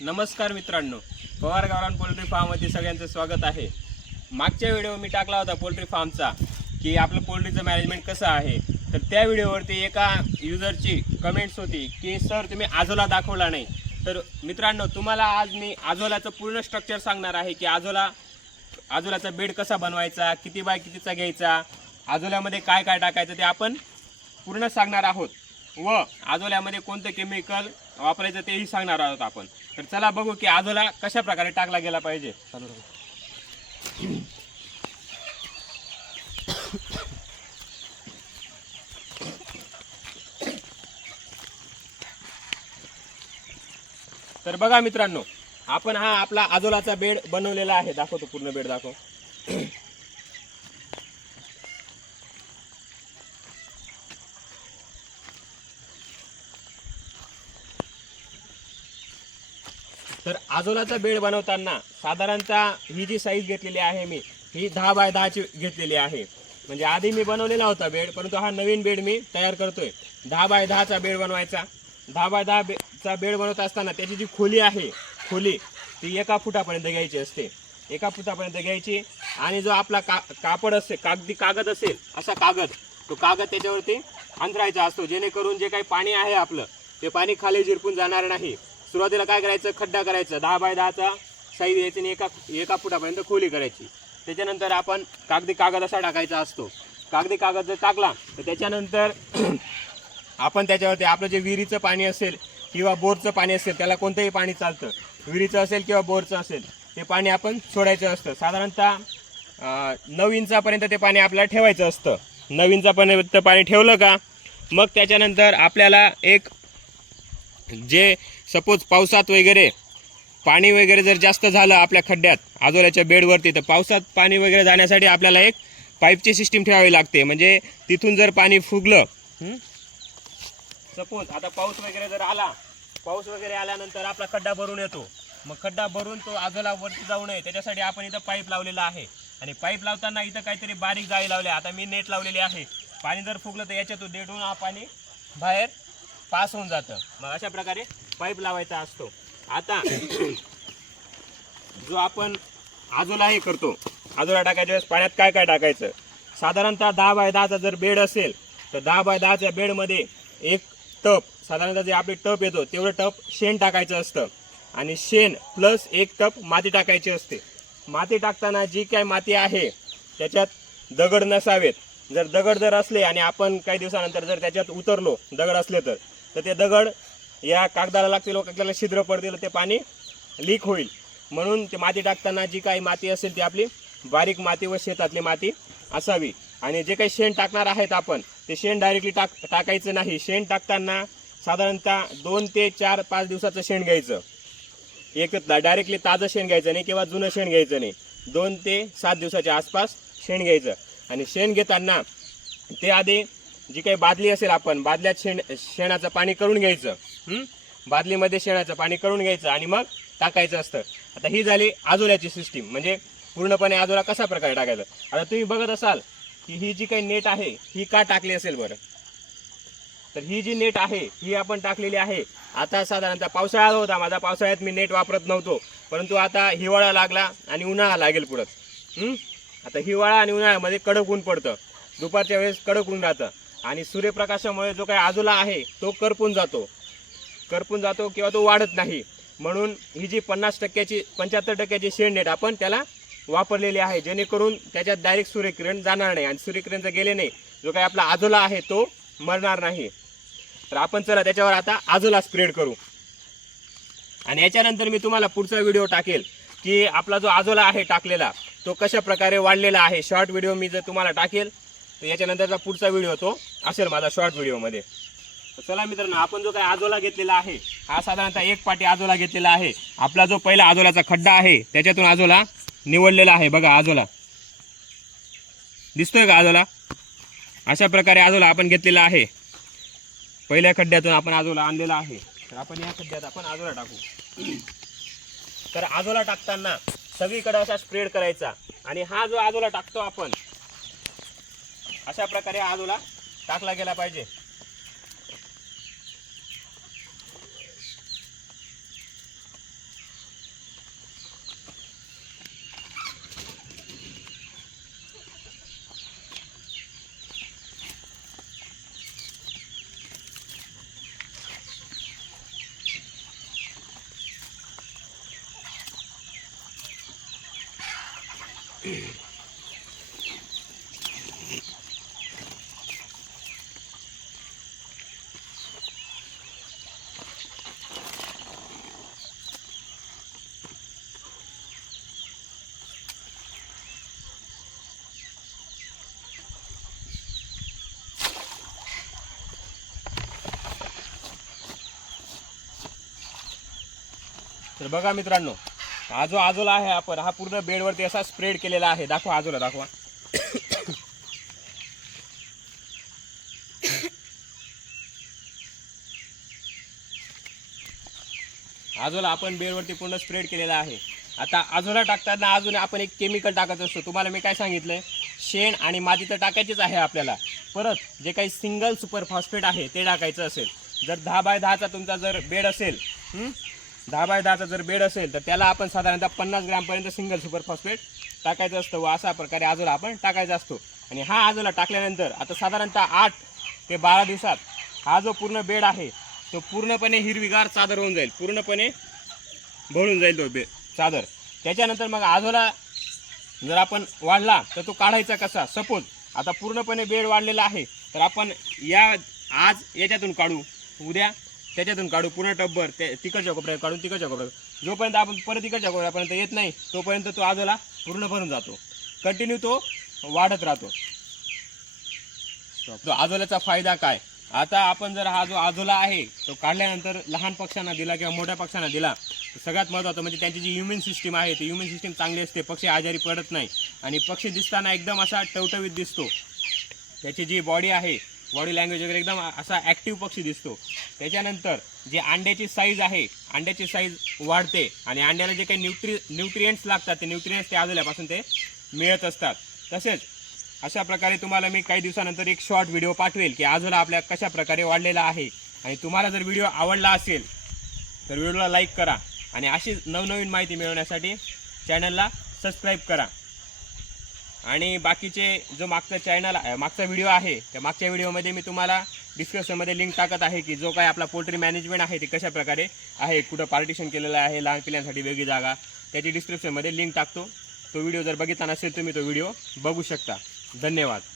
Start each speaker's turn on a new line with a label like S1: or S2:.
S1: नमस्कार मित्रांनो पवार गावरान पोल्ट्री फार्ममध्ये सगळ्यांचं स्वागत आहे. मागच्या व्हिडिओ मी टाकला होता पोल्ट्री फार्मचा की आपलं पोल्ट्रीचं मॅनेजमेंट कसं आहे. तर त्या व्हिडिओवरती एका युजरची कमेंट्स होती की सर तुम्ही आजोला दाखवला नाही. तर मित्रांनो तुम्हाला आज मी आजोलाचं पूर्ण स्ट्रक्चर सांगणार आहे की आजोला आजोलाचा बेड कसा बनवायचा किती बाय कितीचा घ्यायचा आजोल्यामध्ये काय काय टाकायचं ते आपण पूर्ण सांगणार आहोत. व आजोल्यामध्ये कोणतं केमिकल वापरायचं तेही सांगणार आहोत आपण. तर चला बघू की आजोला कशा प्रकारे टाकला गेला पाहिजे. तर बघा मित्रांनो आपण हा आपला आजोलाचा बेड बनवलेला आहे. दाखवतो पूर्ण बेड दाखव. तर आजोलाचा बेड बनवताना साधारणतः ही जी साईज घेतलेली आहे मी ही दहा बाय दहाची घेतलेली आहे. म्हणजे आधी मी बनवलेला होता बेड परंतु हा नवीन बेड मी तयार करतोय. दहा बाय दहाचा बेड बनवायचा. दहा बाय दहा बेचा बेड बनवत असताना त्याची जी खोली आहे खोली ती एका फुटापर्यंत घ्यायची असते. एका फुटापर्यंत घ्यायची आणि जो आपला का कापड असेल कागदी कागद असेल असा कागद तो कागद त्याच्यावरती अंतरायचा असतो. जेणेकरून जे काही पाणी आहे आपलं ते पाणी खाली झिरपून जाणार नाही. सुरुवातीला काय करायचं? खड्डा करायचा. दहा बाय दहाचा साईज घ्यायची आणि एका एका फुटापर्यंत खोली करायची. त्याच्यानंतर आपण कागदी कागद असा टाकायचा असतो. कागदी कागद जर टाकला तर त्याच्यानंतर आपण त्याच्यावरती आपलं जे विहिरीचं पाणी असेल किंवा बोरचं पाणी असेल त्याला कोणतंही पाणी चालतं. विहिरीचं असेल किंवा बोरचं असेल ते पाणी आपण सोडायचं असतं. साधारणतः नऊ इंचापर्यंत ते पाणी आपल्याला ठेवायचं असतं. नऊ इंचापर्यंत पाणी ठेवलं का? मग त्याच्यानंतर आपल्याला एक जे सपोज पावसात वगैरे पाणी वगैरे जर जास्त झालं आपल्या खड्ड्यात आजोल्याच्या बेडवरती तर पावसात पाणी वगैरे जाण्यासाठी आपल्याला एक पाईपची सिस्टीम ठेवावी लागते. म्हणजे तिथून जर पाणी फुगलं सपोज आता पाऊस वगैरे जर आला पाऊस वगैरे आल्यानंतर आपला खड्डा भरून येतो. मग खड्डा भरून तो आजोला वरती जाऊ नये. त्याच्यासाठी आपण इथं पाईप लावलेला आहे. आणि पाईप लावताना इथं काहीतरी बारीक जाळी लावली आता मी नेट लावलेली आहे. पाणी जर फुगलं तर याच्यातून देठून हा पाणी बाहेर पास होऊन जातं. मग अशा प्रकारे पाईप लावायचा असतो. आता जो आपण आजूला हे करतो आजोला टाकायच्या वेळेस पाण्यात काय काय टाकायचं? साधारणतः दहा बाय दहाचा जर बेड असेल तर दहा बाय दहाच्या बेडमध्ये एक टप साधारणतः जे आपले टप येतो तेवढं टप शेण टाकायचं असतं. आणि शेण प्लस एक टप माती टाकायची असते. माती टाकताना जी काय माती आहे त्याच्यात दगड नसावेत. जर दगड जर असले आणि आपण काही दिवसानंतर जर त्याच्यात उतरलो दगड असले तर तर ते दगड या कागदाला लागतील व कागदाला छिद्र पडतील ते पाणी लीक होईल. म्हणून ते माती टाकताना जी काही माती असेल ती आपली बारीक माती व शेतातली माती असावी. आणि जे काही शेण टाकणार आहेत आपण ते शेण डायरेक्टली टाक टाकायचं नाही. शेण टाकताना साधारणतः दोन ते चार पाच दिवसाचं शेण घ्यायचं. एक डायरेक्टली ताजं शेण घ्यायचं नाही किंवा जुनं शेण घ्यायचं नाही. दोन ते सात दिवसाच्या आसपास शेण घ्यायचं. आणि शेण घेताना ते आधी जी काही बादली असेल आपण बादल्यात शेण शेणाचं पाणी करून घ्यायचं. बादलीमध्ये शेणाचं पाणी करून घ्यायचं आणि मग टाकायचं असतं. आता ही झाली आजोल्याची सिस्टीम म्हणजे पूर्णपणे आजोला कशा प्रकारे टाकायचं? आता तुम्ही बघत असाल की ही जी काही नेट आहे ही का टाकली असेल बरं? तर ही जी नेट आहे ही आपण टाकलेली आहे. आता साधारणतः पावसाळा होता माझा पावसाळ्यात मी नेट वापरत नव्हतो. परंतु आता हिवाळा लागला आणि उन्हाळा लागेल पुढं. आता हिवाळा आणि उन्हाळ्यामध्ये कडक ऊन पडतं. दुपारच्या वेळेस कडक ऊन राहतं. आणि सूर्यप्रकाशामुळे जो काही आजोला आहे तो करपून जातो. करपून जातो किंवा तो वाढत नाही. म्हणून ही जी पन्नास टक्क्याची पंच्याहत्तर टक्क्याची शेणनेट आपण त्याला वापरलेली आहे. जेणेकरून त्याच्यात डायरेक्ट सूर्यकिरण जाणार नाही. आणि सूर्यकिरण जर गेले नाही जो काही आपला आजोला आहे तो मरणार नाही. तर आपण चला त्याच्यावर आता आजोला स्प्रेड करू. आणि याच्यानंतर मी तुम्हाला पुढचा व्हिडिओ टाकेल की आपला जो आजोला आहे टाकलेला तो कशा प्रकारे वाढलेला आहे. शॉर्ट व्हिडिओ मी जर तुम्हाला टाकेल तर याच्यानंतरचा पुढचा व्हिडिओ तो असेल माझा शॉर्ट व्हिडिओमध्ये तर चला मित्रांनो आपण जो काही आजोला घेतलेला आहे हा साधारणतः एक पाटी आजोला घेतलेला आहे. आपला जो पहिला आजोलाचा खड्डा आहे त्याच्यातून आजोला निवडलेला आहे. बघा आजोला. दिसतोय का आजोला? अशा प्रकारे आजोला आपण घेतलेला आहे. पहिल्या खड्ड्यातून आपण आजोला आणलेला आहे. तर आपण या खड्ड्यात आपण आजोला टाकू. तर आजोला टाकताना सगळीकडे असा स्प्रेड करायचा. आणि हा जो आजोला टाकतो आपण अशा प्रकारे आजोला टाकला गेला पाहिजे. तर बघा मित्रांनो हा जो आजोला आहे आपण हा पूर्ण बेडवरती असा स्प्रेड केलेला आहे. दाखवा आजोला दाखवा. आजोला आपण बेडवरती पूर्ण स्प्रेड केलेला आहे. आता आजोला टाकताना अजून आपण एक केमिकल टाकत असतो. तुम्हाला मी काय सांगितलंय? शेण आणि माती तर टाकायचीच आहे आपल्याला. परत जे काही सिंगल सुपर फॉस्फेट आहे ते टाकायचं असेल. जर दहा बाय दहाचा तुमचा जर बेड असेल दहा बाय दहाचा जर बेड असेल तर त्याला आपण साधारणतः पन्नास ग्रॅमपर्यंत सिंगल सुपर फॉस्फेट टाकायचं असतं व अशा प्रकारे आजोला आपण टाकायचा असतो. आणि हा आजोला टाकल्यानंतर आता साधारणतः आठ ते बारा दिवसात हा जो पूर्ण बेड आहे तो पूर्णपणे हिरवीगार चादर होऊन जाईल. पूर्णपणे भरून जाईल तो बे चादर. त्याच्यानंतर मग आजोला जर आपण वाढला तर तो काढायचा कसा? सपोज आता पूर्णपणे बेड वाढलेला आहे तर आपण या आज याच्यातून काढू. उद्या त्याच्यातून काढू पूर्ण टब्बर ते तिकडच्या कोपऱ्यात काढून तिकडच्या कोपऱ्यात. जोपर्यंत आपण परत तिकडच्या कोपऱ्यापर्यंत येत नाही तोपर्यंत तो आजोला पूर्ण भरून जातो. कंटिन्यू तो वाढत राहतो. तो आजोल्याचा फायदा काय? आता आपण जर हा जो आजोला आहे तो काढल्यानंतर लहान पक्ष्यांना दिला किंवा मोठ्या पक्ष्यांना दिला तर सगळ्यात महत्त्वाचं म्हणजे त्यांची जी ह्युमन सिस्टीम आहे ती ह्युमन सिस्टीम चांगली असते पक्षी आजारी पडत नाही. आणि पक्षी दिसताना एकदम असा टवटवीत दिसतो. त्याची जी बॉडी आहे बॉडी लँग्वेज वगैरे एकदम असा ॲक्टिव्ह पक्षी दिसतो. त्याच्यानंतर जे अंड्याची साईज आहे अंड्याची साईज वाढते आणि अंड्याला जे काही न्यूट्री न्यूट्रियंट्स लागतात ते न्यूट्रियंट्स ते आजल्यापासून ते मिळत असतात. तसेच अशा प्रकारे तुम्हाला मी काही दिवसानंतर एक शॉर्ट व्हिडिओ पाठवेल की आजोला आपल्या कशा प्रकारे वाढलेला आहे. आणि तुम्हाला जर व्हिडिओ आवडला असेल तर व्हिडिओला लाईक करा आणि अशी नवनवीन माहिती मिळवण्यासाठी चॅनलला सबस्क्राईब करा. आणि बाकीचे जो मागचा चॅनल मागचा व्हिडिओ आहे त्या मागच्या व्हिडिओमध्ये मी तुम्हाला डिस्क्रिप्शनमध्ये लिंक टाकत आहे की जो काय आपला पोल्ट्री मॅनेजमेंट आहे ते कशा प्रकारे आहे कुठं पार्टिशन केलेलं आहे लहान पिल्लांसाठी वेगळी जागा त्याची डिस्क्रिप्शनमध्ये लिंक टाकतो. तो व्हिडिओ जर बघितला नसेल तुम्ही तो व्हिडिओ बघू शकता. धन्यवाद.